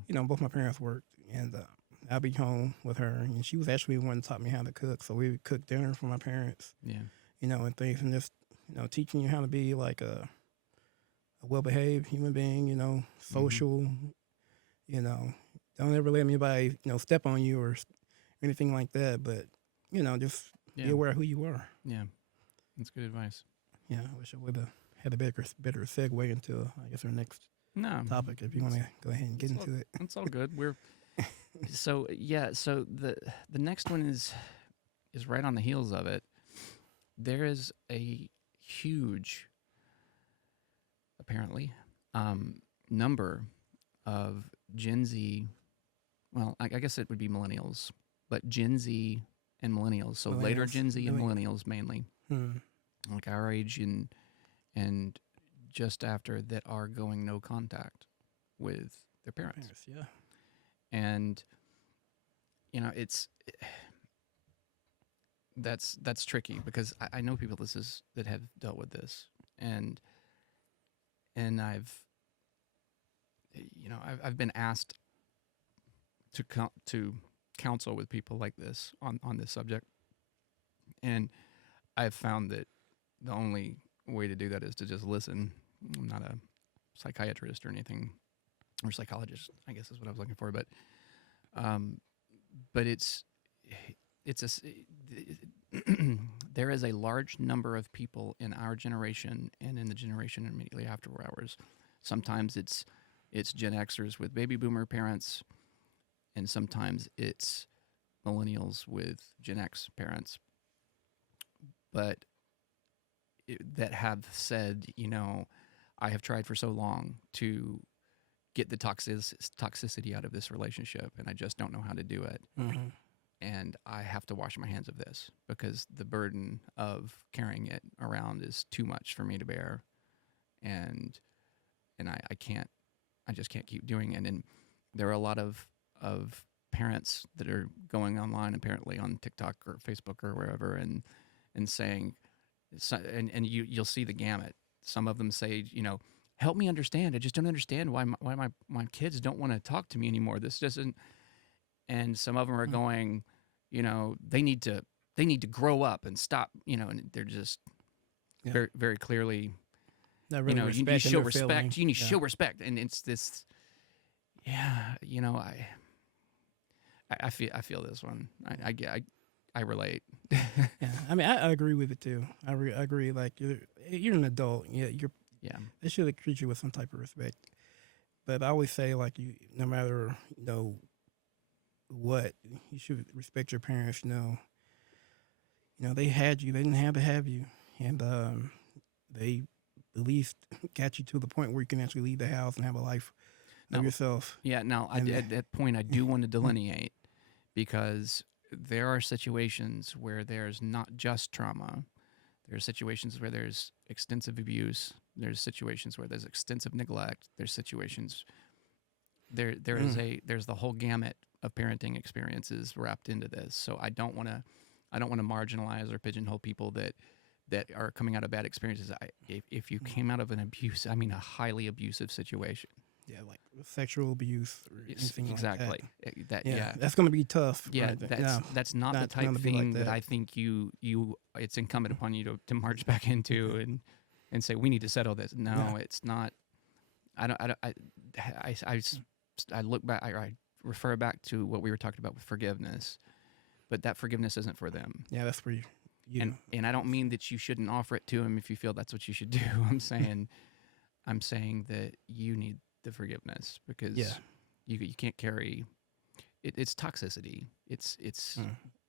both my parents worked, and I'd be home with her, and she was actually the one that taught me how to cook. So we would cook dinner for my parents, Yeah. And things, and just, teaching you how to be like a well-behaved human being, social, don't ever let anybody, step on you or anything like that. But, just be Yeah. aware of who you are. Yeah. That's good advice. Yeah, I wish I would have had a better segue into, I guess, our next No. topic. If you want to go ahead and get into it. It's all good. We're so yeah. So the next one is right on the heels of it. There is a huge, apparently, number of Gen Z. Well, I guess it would be millennials, but Gen Z and millennials. So later Gen Z and millennials mainly, like our age and just after, that are going no contact with their parents. Yeah. And it's that's tricky because I know people that have dealt with this, and I've been asked to counsel with people like this on this subject, and I've found that the only way to do that is to just listen. I'm not a psychiatrist or anything, or psychologist, I guess is what I was looking for, but it's there is a large number of people in our generation and in the generation immediately after ours. Sometimes it's Gen Xers with baby boomer parents, and sometimes it's millennials with Gen X parents. But that have said, I have tried for so long to get the toxicity out of this relationship, and I just don't know how to do it. Mm-hmm. And I have to wash my hands of this because the burden of carrying it around is too much for me to bear, and I just can't keep doing it. And there are a lot of parents that are going online, apparently on TikTok or Facebook or wherever, and saying, and you'll see the gamut. Some of them say, help me understand. I just don't understand why my kids don't want to talk to me anymore. This doesn't. And some of them are going, they need to grow up and stop, and they're just very, very clearly, Not really you need to respecting show their respect. feeling. You need to show respect. And it's this, I feel this one. I relate. Yeah, I mean, I agree with it too. I agree. Like you're an adult. Yeah, they should treat you with some type of respect. But I always say, like, no matter what, you should respect your parents. They had you. They didn't have to have you, and they at least got you to the point where you can actually leave the house and have a life of yourself. Yeah. Now, at that point, I do want to delineate, because there are situations where there's not just trauma. There are situations where there's extensive abuse. There's situations where there's extensive neglect. There's situations there's the whole gamut of parenting experiences wrapped into this. So I don't want to marginalize or pigeonhole people that are coming out of bad experiences. If you came out of an abuse, I mean a highly abusive situation. Yeah, like sexual abuse or anything exactly. like that. Yeah, that's going to be tough. Yeah, right? that's not the type of thing that I think it's incumbent upon you to march back into and say we need to settle this. No, it's not. I look back. I refer back to what we were talking about with forgiveness, but that forgiveness isn't for them. Yeah, that's for you. And I don't mean that you shouldn't offer it to them if you feel that's what you should do. I'm saying that you need the forgiveness, because you can't carry it. It's toxicity. It's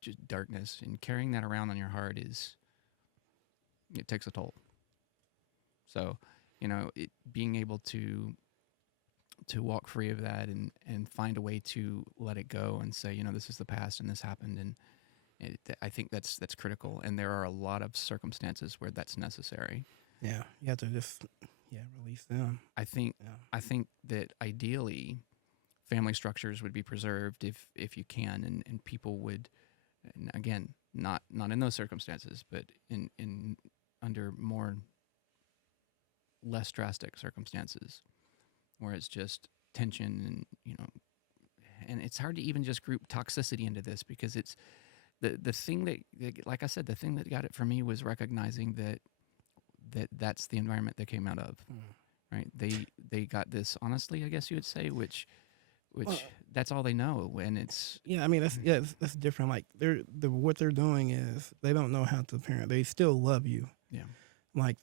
just darkness, and carrying that around on your heart it takes a toll. So, being able to walk free of that and find a way to let it go and say, this is the past and this happened, and I think that's critical. And there are a lot of circumstances where that's necessary. Yeah, you have to just Yeah, release them. I think Yeah. I think that ideally family structures would be preserved if you can, and people would, and again, not in those circumstances, but in under more less drastic circumstances where it's just tension, and and it's hard to even just group toxicity into this, because it's the thing that, like I said, the thing that got it for me was recognizing that's the environment they came out of. Mm. Right, they got this, honestly, I guess you would say, which Well, that's all they know, and it's yeah, I mean that's different. Like what they're doing is they don't know how to parent. They still love you. yeah, Like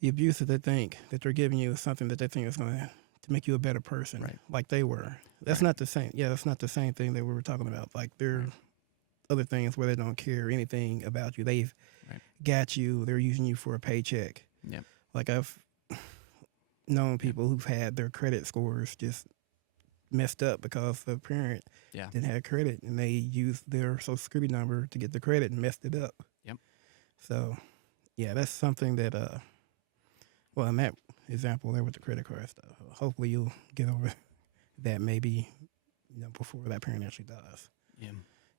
the abuse that they think that they're giving you is something that they think is going to make you a better person. Right. Like they were. That's Right. not the same. Yeah, that's not the same thing that we were talking about. Like there are other things where they don't care anything about you. They've Right. got you. They're using you for a paycheck. yeah, Like I've known people who've had their credit scores just messed up because the parent yeah, didn't have credit and they used their social security number to get the credit and messed it up. Yep. So yeah, that's something that well, in that example there with the credit card stuff, hopefully you'll get over that maybe, before that parent actually dies. yeah,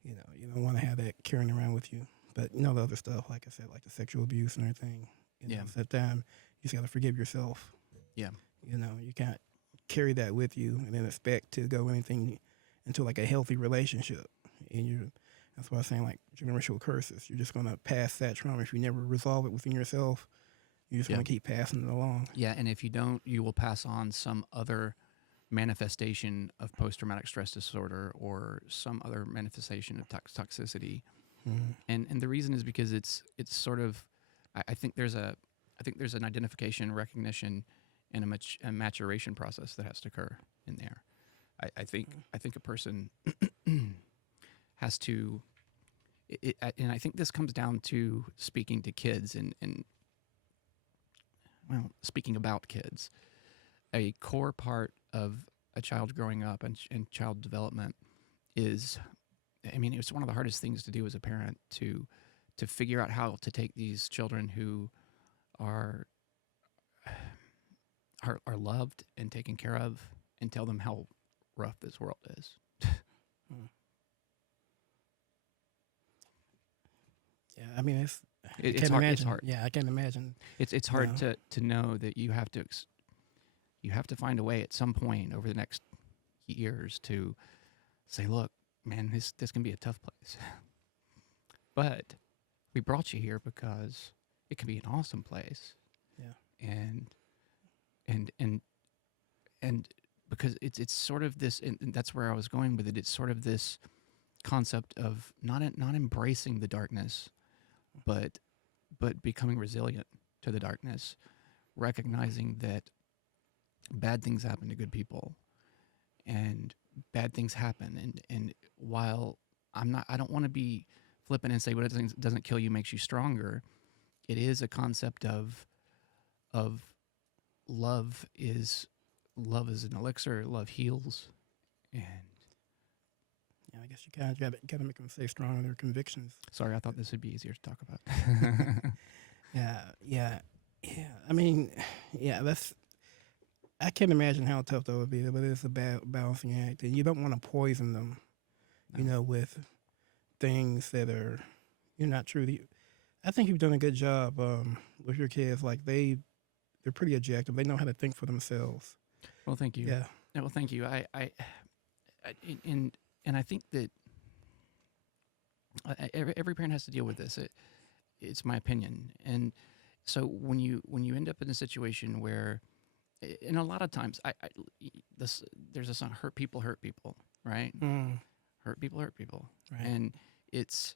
You don't want to have that carrying around with you. But the other stuff, like I said, like the sexual abuse and everything, Yeah. at that time you just gotta forgive yourself. yeah, You can't carry that with you and then expect to go anything into like a healthy relationship. And that's why I'm saying like generational curses. You're just gonna pass that trauma if you never resolve it within yourself. You're just gonna keep passing it along. yeah. And if you don't, you will pass on some other manifestation of post-traumatic stress disorder or some other manifestation of toxicity. Mm-hmm. And the reason is because it's sort of, I think there's an identification, recognition, and a maturation process that has to occur in there. I think a person has to, and I think this comes down to speaking to kids and well, speaking about kids. A core part of a child growing up and child development is, I mean, it's one of the hardest things to do as a parent to figure out how to take these children who are loved and taken care of and tell them how rough this world is. Yeah, I mean It's can't hard. imagine. It's hard. Yeah, I can't imagine. It's hard to know that you have to find a way at some point over the next years to say, look, man, this can be a tough place, but we brought you here because it can be an awesome place. Yeah. And because it's sort of this, and that's where I was going with it. It's sort of this concept of not embracing the darkness, but becoming resilient to the darkness, recognizing that bad things happen to good people, and bad things happen. And while I don't want to be flippant and say what doesn't kill you makes you stronger. It is a concept of love is an elixir. Love heals, and Yeah, I guess you kind of got to make them stay strong on their convictions. sorry, I thought this would be easier to talk about. Yeah. I mean, yeah, I can't imagine how tough that would be, but it's a balancing act, and you don't want to poison them, No. with things that are not true to you. I think you've done a good job with your kids. Like they're pretty objective. They know how to think for themselves. Well, thank you. Yeah. Yeah, well, thank you. And I think that every parent has to deal with this. It's my opinion. And so when you end up in a situation where, and a lot of times, there's a song, hurt people, right? Mm. Hurt people, Right. and it's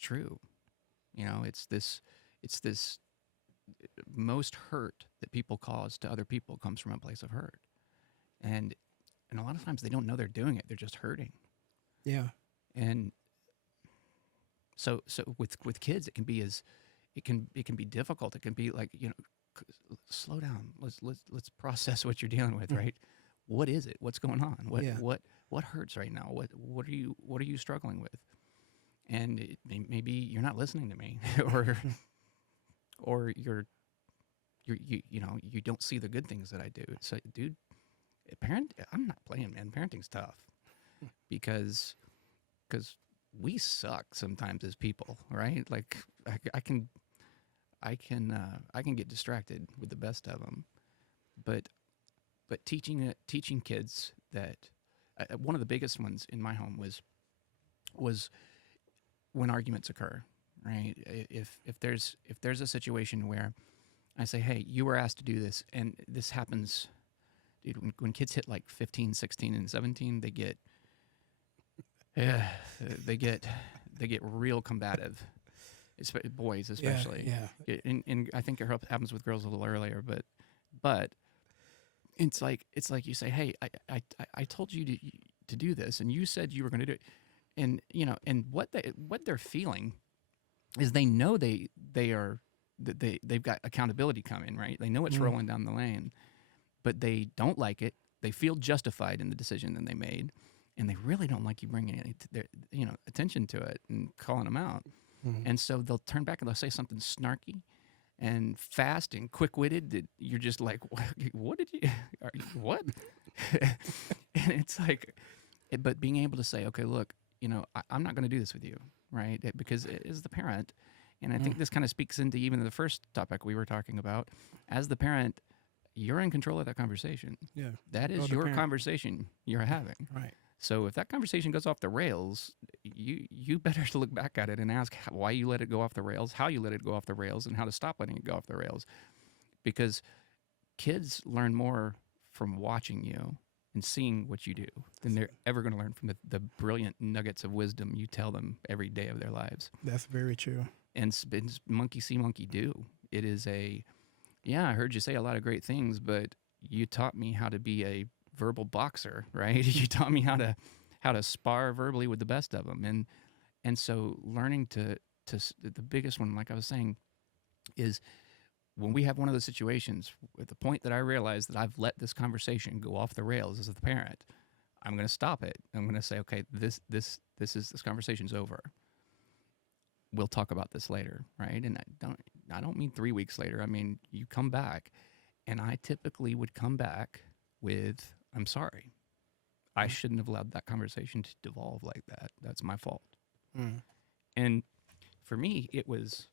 true. It's this most hurt that people cause to other people comes from a place of hurt, and a lot of times they don't know they're doing it. They're just hurting. Yeah. And so with kids, it can be difficult. It can be like, slow down. Let's process what you're dealing with, right? What is it? What's going on? What hurts right now? What are you struggling with? And maybe you're not listening to me, or you're you don't see the good things that I do. So, dude, I'm not playing, man. Parenting's tough because because we suck sometimes as people, right? Like I can get distracted with the best of them, but teaching kids that one of the biggest ones in my home was when arguments occur, right? If there's a situation where I say, hey, you were asked to do this, and this happens, dude, when kids hit like 15, 16, and 17, yeah, they get they get real combative. Boys especially. Yeah. And I think it happens with girls a little earlier, but it's like you say, hey, I told you to do this, and you said you were going to do it, and and what they're feeling is they know they are that they've got accountability coming, right? They know it's rolling down the lane, but they don't like it. They feel justified in the decision that they made, and they really don't like you bringing any their attention to it and calling them out. And so they'll turn back and they'll say something snarky and fast and quick-witted that you're just like, what did you, what? And it's like, but being able to say, okay, look, I'm not going to do this with you, right? Because as the parent, and I think this kind of speaks into even the first topic we were talking about, as the parent, you're in control of that conversation. Yeah. That is your conversation you're having. Right. So if that conversation goes off the rails, you better look back at it and ask why you let it go off the rails, how you let it go off the rails, and how to stop letting it go off the rails. Because kids learn more from watching you and seeing what you do than they're ever going to learn from the brilliant nuggets of wisdom you tell them every day of their lives. That's very true. And it's monkey see, monkey do. It is yeah, I heard you say a lot of great things, but you taught me how to be a verbal boxer, right? You taught me how to spar verbally with the best of them, and so learning to the biggest one, like I was saying, is when we have one of those situations at the point that I realize that I've let this conversation go off the rails as the parent, I'm going to stop it. I'm going to say, okay, this conversation's over. We'll talk about this later, right? And I don't mean 3 weeks later. I mean, you come back, and I typically would come back with, I'm sorry. I shouldn't have allowed that conversation to devolve like that. That's my fault. And for me, it was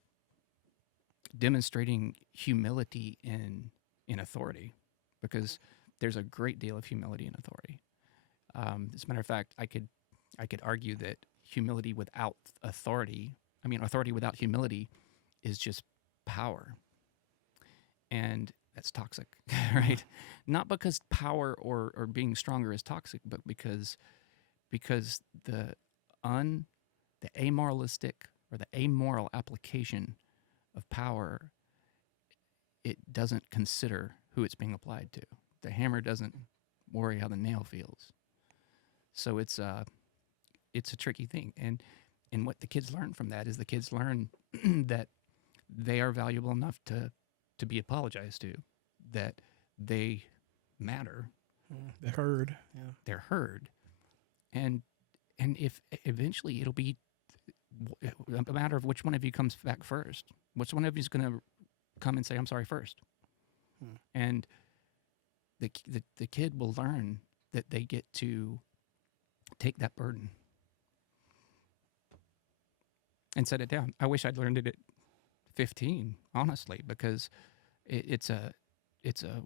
demonstrating humility in authority, because there's a great deal of humility in authority. As a matter of fact, I could argue that humility without authority, authority without humility, is just power. And that's toxic, right? Not because power or being stronger is toxic, but because the amoralistic or the amoral application of power, it doesn't consider who it's being applied to. The hammer doesn't worry how the nail feels. So it's a tricky thing. And what the kids learn from that is the kids learn that they are valuable enough to be apologized to, that they matter. They're heard. Yeah. They're heard. And if eventually it'll be a matter of which one of you comes back first. Which one of you is going to come and say, I'm sorry first? And the kid will learn that they get to take that burden and set it down. I wish I'd learned it at 15, honestly, because it's a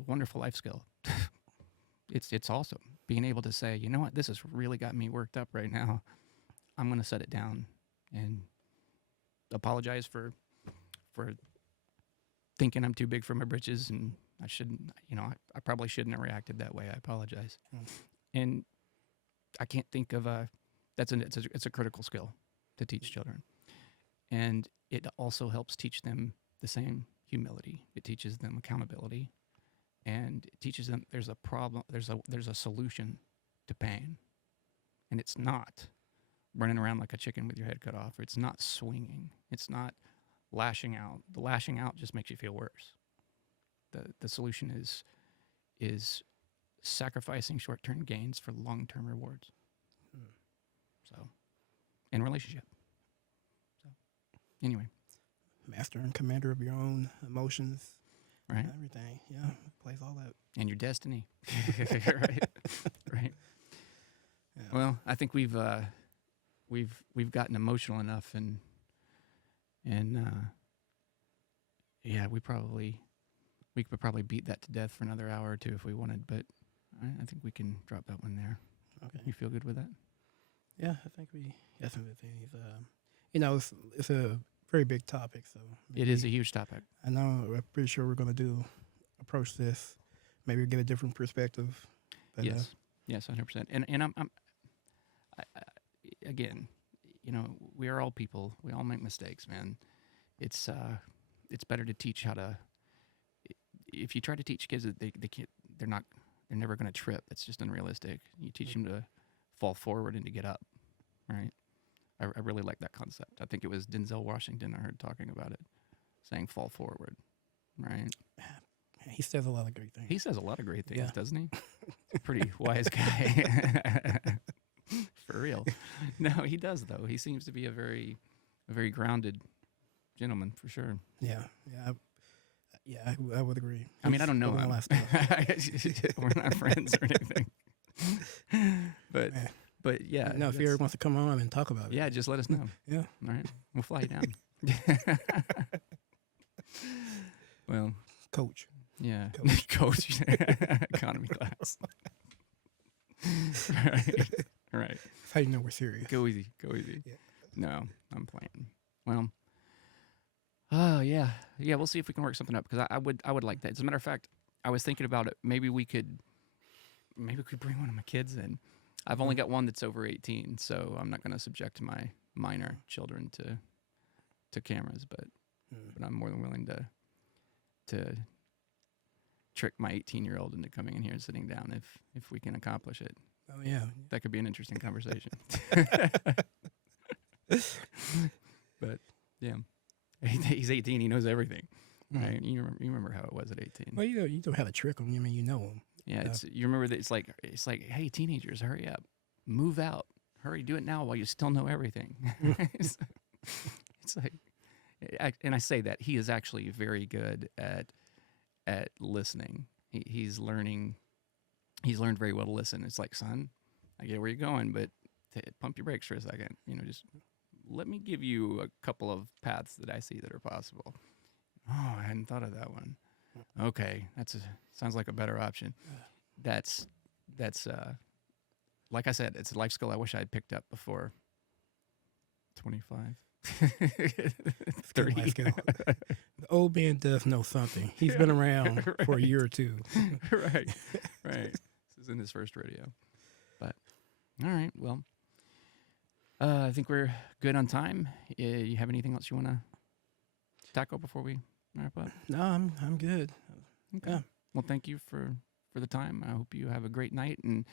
wonderful life skill. It's awesome being able to say, you know what, this has really got me worked up right now. I'm going to set it down and apologize for thinking I'm too big for my britches, and I shouldn't. I probably shouldn't have reacted that way. I apologize. And I can't think of it's a critical skill to teach children, and it also helps teach them the same humility. It teaches them accountability, and it teaches them there's a problem, there's a solution to pain, and it's not running around like a chicken with your head cut off. It's not swinging. It's not lashing out. The lashing out just makes you feel worse. The solution is sacrificing short-term gains for long-term rewards. So, in relationship. So, anyway. Master and commander of your own emotions right? Everything, yeah, plays all that. And your destiny, right? Right. Yeah. Well, I think we've gotten emotional enough, and yeah, we could probably beat that to death for another hour or two if we wanted, but I think we can drop that one there. Okay. You feel good with that? Yeah, I think we got some good things. It's a very big topic, so It is a huge topic. I know. I'm pretty sure we're going to approach this, maybe get a different perspective. But, Yes, 100%. And again, we are all people. We all make mistakes, man. It's better to teach how to. If you try to teach kids that they can't, they're never going to trip. That's just unrealistic. You teach them to fall forward and to get up, right? I really like that concept. I think it was Denzel Washington I heard talking about it, saying fall forward, right? He says a lot of great things. He says a lot of great things, Yeah. doesn't he? He's a pretty wise guy. For real. No, he does, though. He seems to be a very grounded gentleman, for sure. Yeah, I would agree. I mean, I don't know He's him. last stuff. We're not friends or anything. But yeah. No, if he ever wants to come on and talk about it. Yeah, just let us know. Yeah. All right. We'll fly you down. Well, Coach. yeah. Coach. Economy class. Right. That's how you know we're serious. Go easy. Yeah. No, I'm playing. Well, yeah. We'll see if we can work something up, because I would like that. As a matter of fact, I was thinking about it. Maybe we could bring one of my kids in. I've only got one that's over 18, so I'm not going to subject my minor children to cameras. But I'm more than willing to trick my 18-year-old into coming in here and sitting down if we can accomplish it. Oh yeah. That could be an interesting conversation. But yeah, he's 18. He knows everything, right? You remember how it was at 18. Well, you don't have to trick them. I mean, you know them. Yeah, you remember that it's like, hey, teenagers, hurry up, move out, hurry, do it now while you still know everything. It's like, and I say that he is actually very good at listening. He's learned very well to listen. It's like, son, I get where you're going, but pump your brakes for a second. Just let me give you a couple of paths that I see that are possible. Oh, I hadn't thought of that one. Okay, sounds like a better option. That's like I said, it's a life skill I wish I had picked up before 25, 30. Life skill. The old man does know something. He's been around for a year or two. Right. This is in his first rodeo. But all right, well, I think we're good on time. You have anything else you want to tackle before we wrap up? No, I'm good. Okay. Yeah. Well, thank you for the time. I hope you have a great night and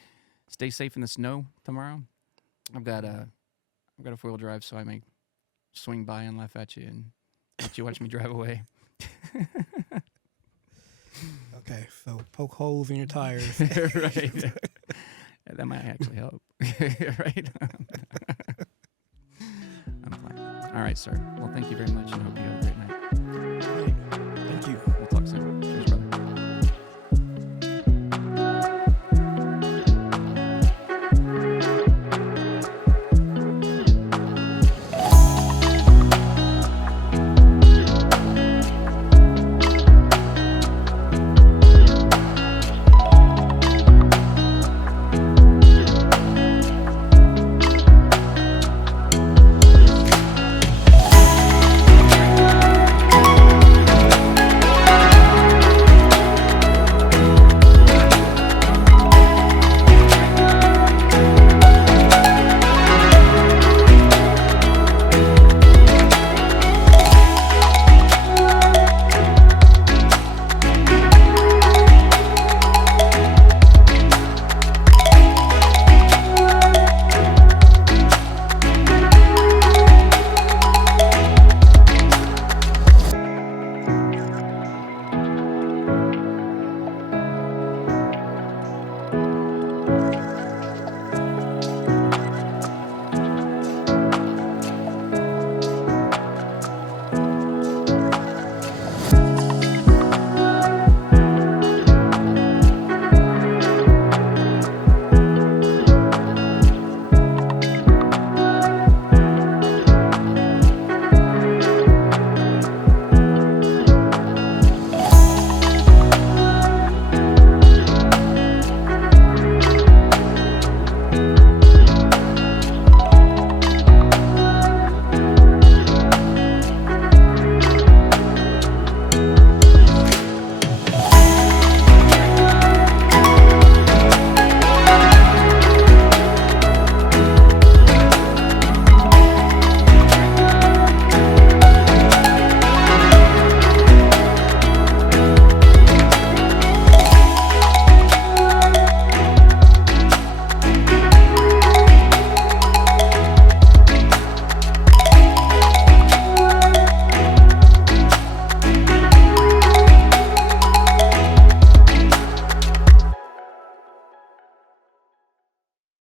stay safe in the snow tomorrow. I've got a 4-wheel drive, so I may swing by and laugh at you and let you watch me drive away. Okay, so poke holes in your tires. Right. Yeah, that might actually help. Right. I'm fine. All right, sir. Well, thank you very much, and I hope you have a great night.